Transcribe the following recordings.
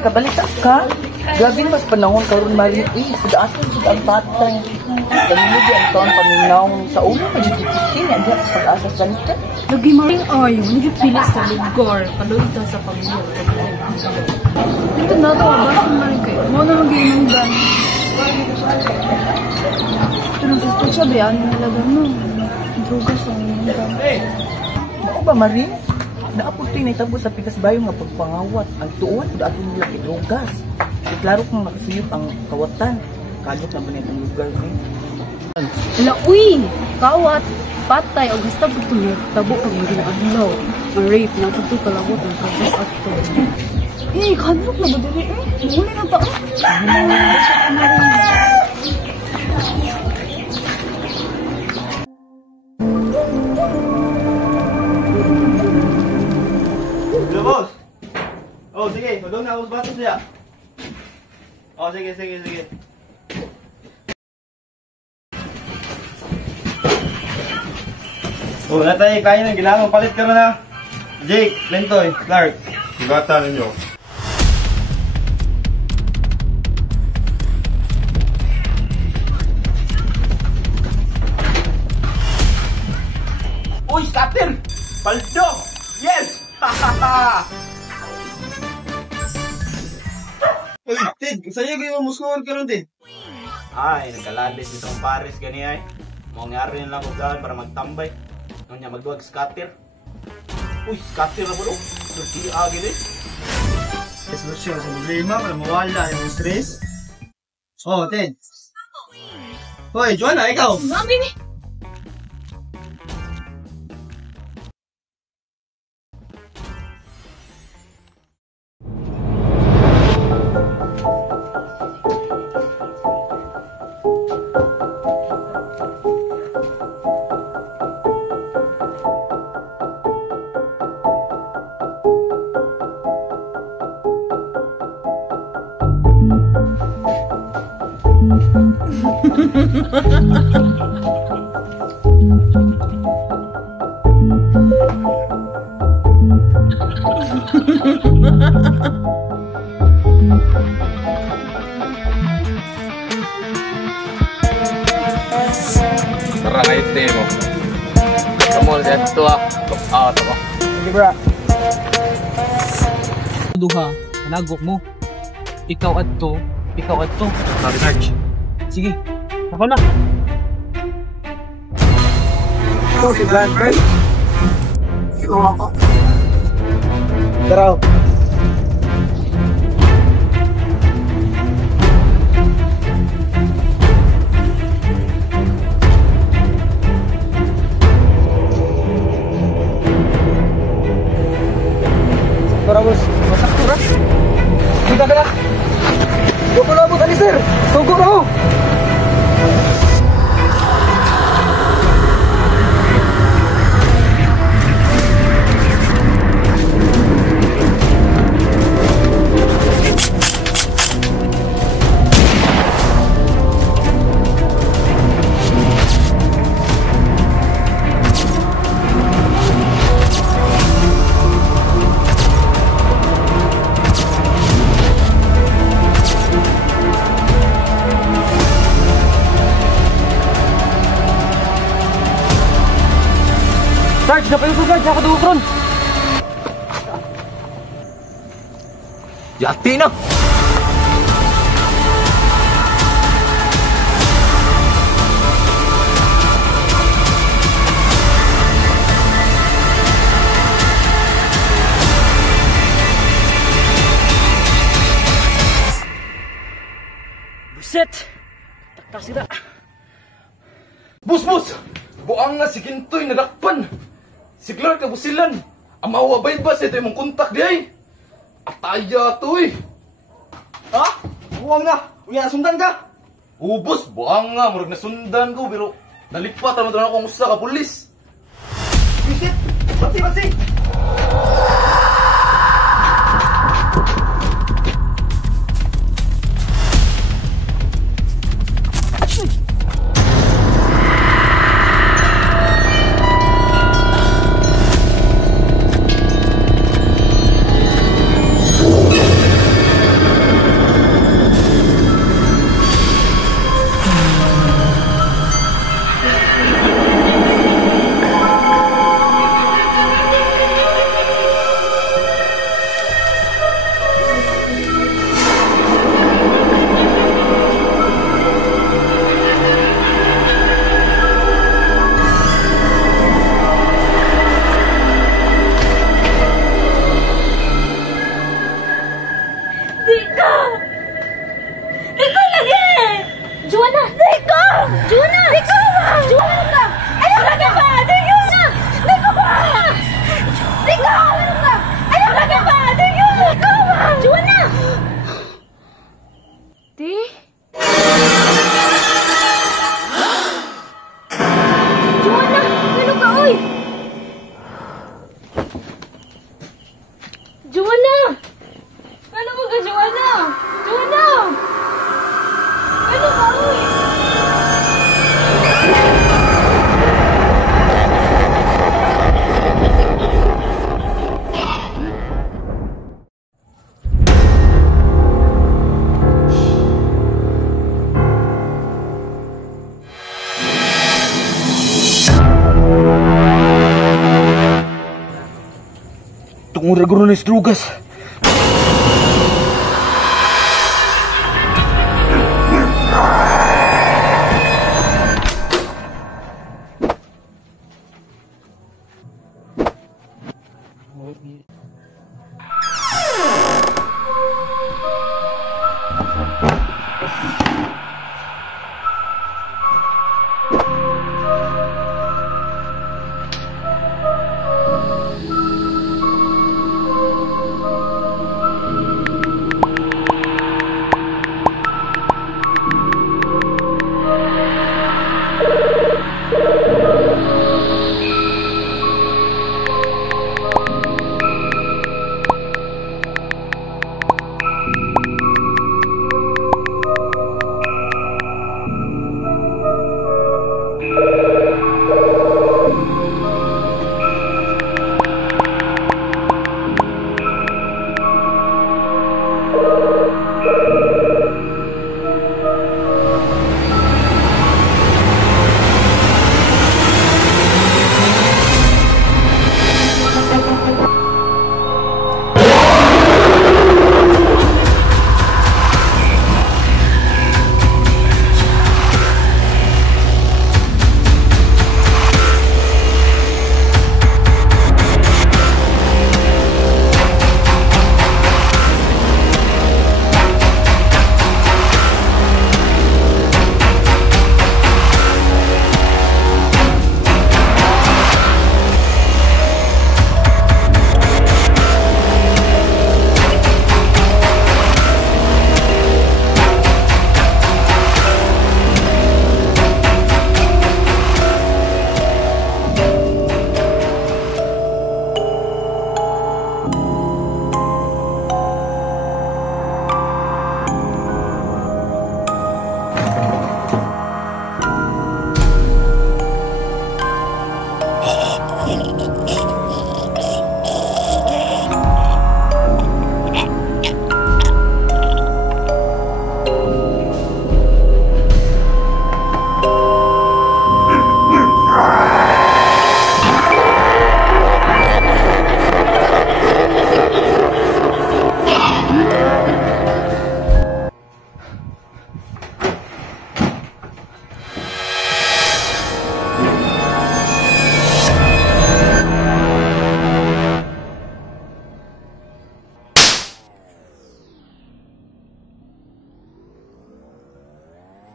nakabalita ka? Grabe mas panahon karon Marie. Sa asan jud ang patay. Kanino di ang taon paminaw sa ulo magigipisi na diha sa pag-asa sa nika. Lagi maring ayo, nagipili sa lugar, palunta sa pamilya. Ito na to, bakit maring kayo? Mo na mag-iinungdan. Pero gusto siya, bayaan nila gano'n. Drugas ang iinungdan. Mao ba Marie? Naaputoy na itabo sa pikas bayo nga pagpangawat. Ang tuon, ato nila idrogas. Klaro kung nakasuyop ang kawatan. Kalot naman itong lugar ni. Wala, uy! Kawat! Patay! O gusto po ito tabo kang maging adlaw. Ma-rape na ito kalawat ang kapos ato. Eh, kanok na ba dali eh? Muli na ba? Hello, boss! Oh, sige. Magawin na ako sa batos niya. Oh, sige. Oh, natay, kain ng ginamang palit ka na. Jake, Lentoy, Clark. Sigata ninyo. Uy, scatter! Paldo! Yes! Hahaha! Uy, Ted, sa'yo kayo muskawar ka rin, Ted. Ay, nagkaladis itong Paris gani ay. Mga ngari na lang ko daan para magtambay. Nung niya magduwag scatter. Uy, scatter na po doon. Surti agad eh. Solusyon sa problema para mawala yung stress. Oh, Ted. Hoy, Joanna, ikaw. Mami ni! Tara kayo mo. Kamu lihat ito ito ba? Sige bra. Duha, nagok mo. Ikaw adto. Search. Sige, ako na. Ito si Blanford. Ikaw ako. Tara. Tara bos, masakto ra. Kita ka na. Duko na mo tali sir. Sugo na ho. Sarge, dapat yung sugad, siya kadukron. Yati na! Buset! Takta sila. Bus! Buang nga si Kintoy nadakpan! Si Clark kabusilan! Ang mawabay ba sa ito yung kontak di ay? Ataya to eh! Ha? Buwang na. Uya, sundan ka. Ubos! Buang nga! Murag nasundan ko pero nalipat naman ito na akong usa ka pulis! Visit. Batsi. Tungod ra guro ni drugas.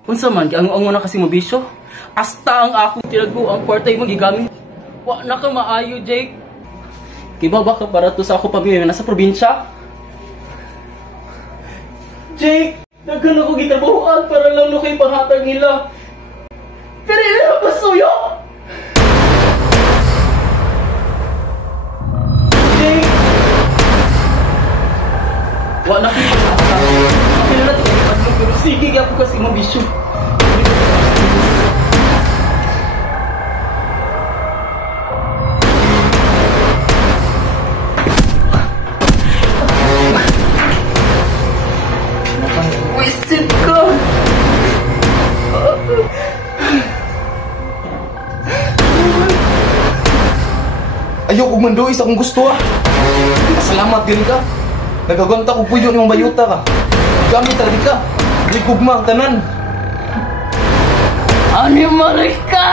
Unsa man giangon na kasi mo bisyo? Hasta ang akong tirago ang kwartay mo gigamit. Wa na ka maayo, Jake. Kiba ba ka para to sa ako pamilya nga nasa probinsya? Jake, daghan ako gitrabahoan para lang no kay panghatag nila. Pero ila pa suyo. Jake, wa na kita asa. Kapila na ito pero sige ako kasi mo bisyo. Wasted ka! Ayoko mandoy sa akong gusto ah. Salamat din ka. Nagaganta ko puyo ni mong bayuta ka. Gamit tadi ka. Likugma ang tanan. Animal ka!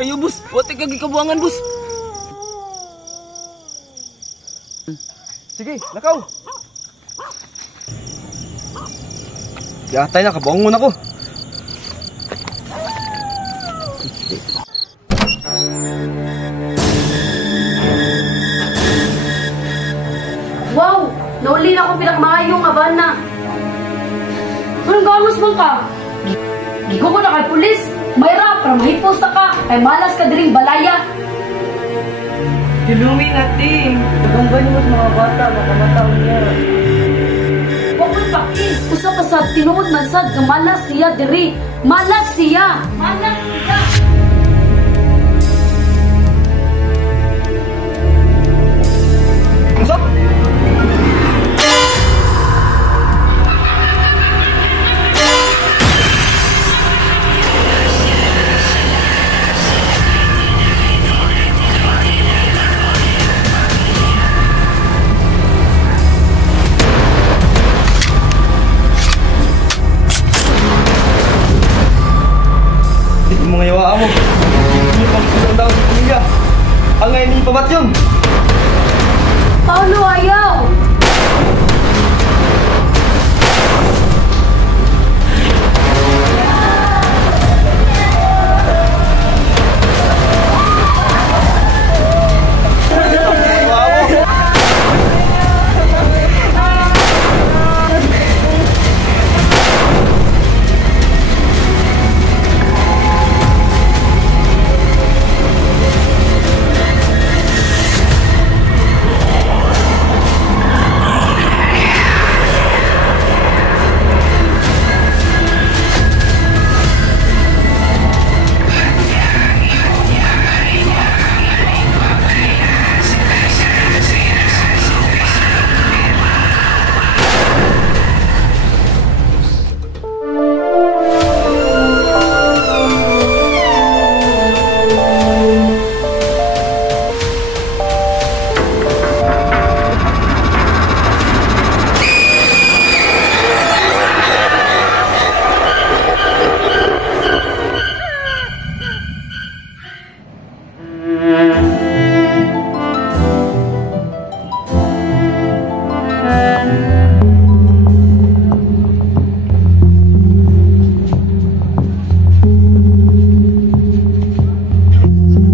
Ayo, boss. Wate kag ikabuangan, boss. Sige, lakaw. Yatay na, kabuangon ako. Wow! Nauli na akong pinakmaayong abana. Anong gamos mo ka? Gigo ko na kay pulis. Mayra, para mahipos na ka. Kay malas ka diring balaya. Dilumi natin. Tugumban mo sa mga bata, makamataon niya. Huwag mo'y pakis. Usa pa sa tinuod man sad nga malas siya diri. Malas siya! Malas siya! Unsa? Mga yawa mo. Hindi pang sunod daw sa pamilya. Ang ngayon hindi pa ba't yun? Paulo, ayaw!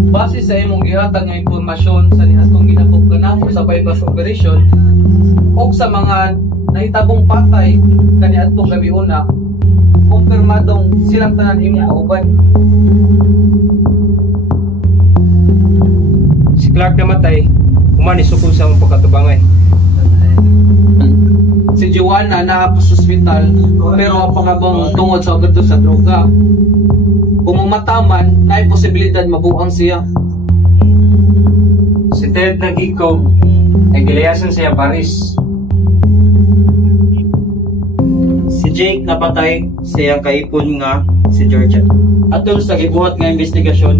Base sa imong gihatag nga impormasyon sa niadtong ginakop kanamo sa bypass operation o sa mga nahitabong patay kaniadtong gabi una, kumpirmadong silang tanan imong kauban. Si Clark namatay, umani sukul sa among pagkatubangay. Si Joanna naa sa ospital pero pangabang tungod sa overdose sa droga. Kung mamataman, naay posibilidad mabuang siya. Si Ted nag-ikaw, ay gilayasan siya Paris. Si Jake napatay siya kaipon nga si Georgia. Atol sa gibuhat nga investigasyon,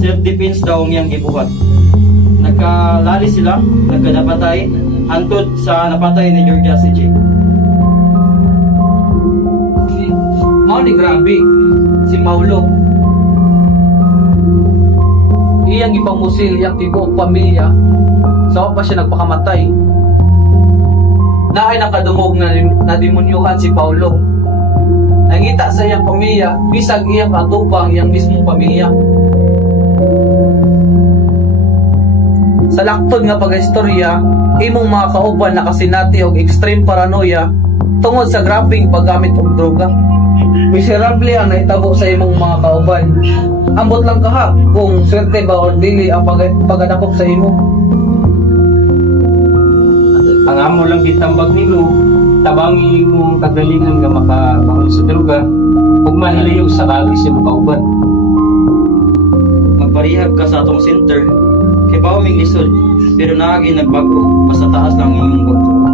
self-defense daw ang iyang gibuhat. Nagkalali sila, nagkanapatay, antod sa napatay ni Georgia si Jake. Mao ni grabe, si Paulo. Iyang ipamusil iyang tibuok pamilya sa pa siya nagpakamatay. Naay nakadungog na demonyohan si Paulo. Nangita sa iyang pamilya, bisag iyang katupang iyang mismong pamilya. Sa laktod nga pag-istorya, imong mga kauban nakasinati og extreme paranoia tungod sa grabing paggamit og droga. Miserable ang naitabo sa imong mga kauban. Ambot lang kaha kung swerte ba o dili ang pagdakop sa imo. Ang amo lang kitambag nilo, tabangi mong kagalingan nga makabangon sa droga, ug manilayog sa kagis sa kauban. Magparihab ka sa atong center, kay bawa ming lisod, pero naagi nagbago, basta taas lang yung kontrol.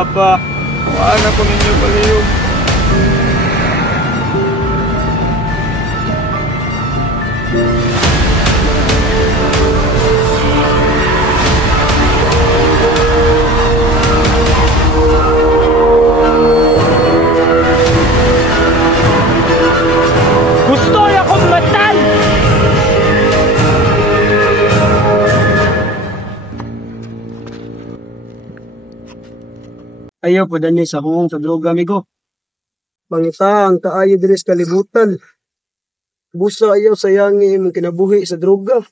Papa. Kuhaan ako ninyo palihog. Gusto akong matan! Ayaw po dani sa hungong sa droga, amigo. Mangita ang kaayo diri sa kalibutan. Busa ayaw sayangi imong kinabuhi sa droga.